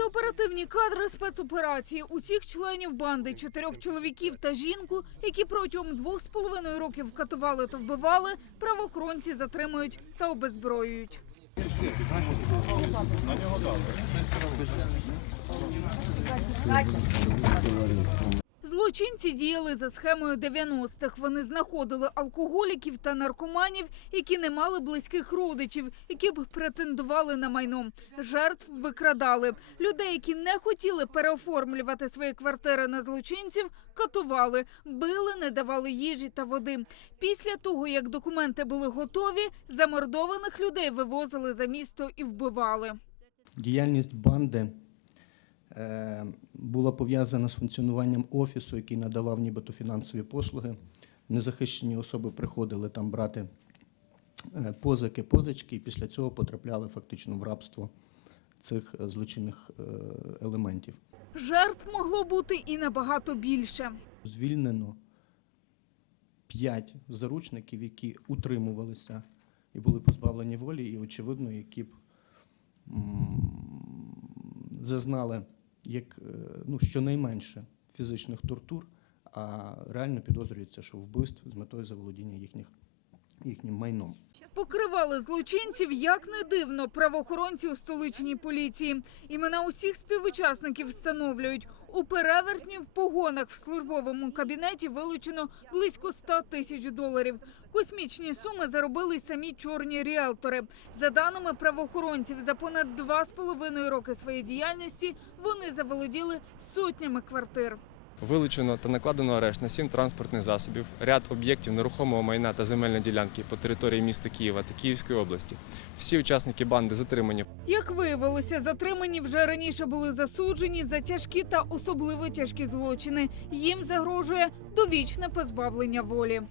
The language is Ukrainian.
Це оперативні кадри спецоперації. Усіх членів банди чотирьох чоловіків та жінку, які протягом двох з половиною років катували та вбивали, правоохоронці затримують та обезброюють. Злочинці діяли за схемою 90-х. Вони знаходили алкоголіків та наркоманів, які не мали близьких родичів, які б претендували на майно. Жертв викрадали. Людей, які не хотіли переоформлювати свої квартири на злочинців, катували, били, не давали їжі та води. Після того, як документи були готові, замордованих людей вивозили за місто і вбивали. Діяльність банди була пов'язана з функціонуванням офісу, який надавав нібито фінансові послуги. Незахищені особи приходили там брати е, позики, позички, і після цього потрапляли фактично в рабство цих е, злочинних е, елементів. Жертв могло бути і набагато більше. Звільнено п'ять заручників, які утримувалися і були позбавлені волі, і, очевидно, які б зазнали як, е, ну, щонайменше фізичних тортур, а реально підозрюється, що вбивств з метою заволодіння їхніх, їхнім майном. Покривали злочинців, як не дивно, правоохоронці у столичній поліції. Імена усіх співучасників встановлюють. У перевертні в погонах в службовому кабінеті вилучено близько 100 тисяч доларів. Космічні суми заробили самі чорні ріелтори. За даними правоохоронців, за понад два з половиною роки своєї діяльності вони заволоділи сотнями квартир. Вилучено та накладено арешт на сім транспортних засобів, ряд об'єктів нерухомого майна та земельної ділянки по території міста Києва та Київської області. Всі учасники банди затримані. Як виявилося, затримані вже раніше були засуджені за тяжкі та особливо тяжкі злочини. Їм загрожує довічне позбавлення волі.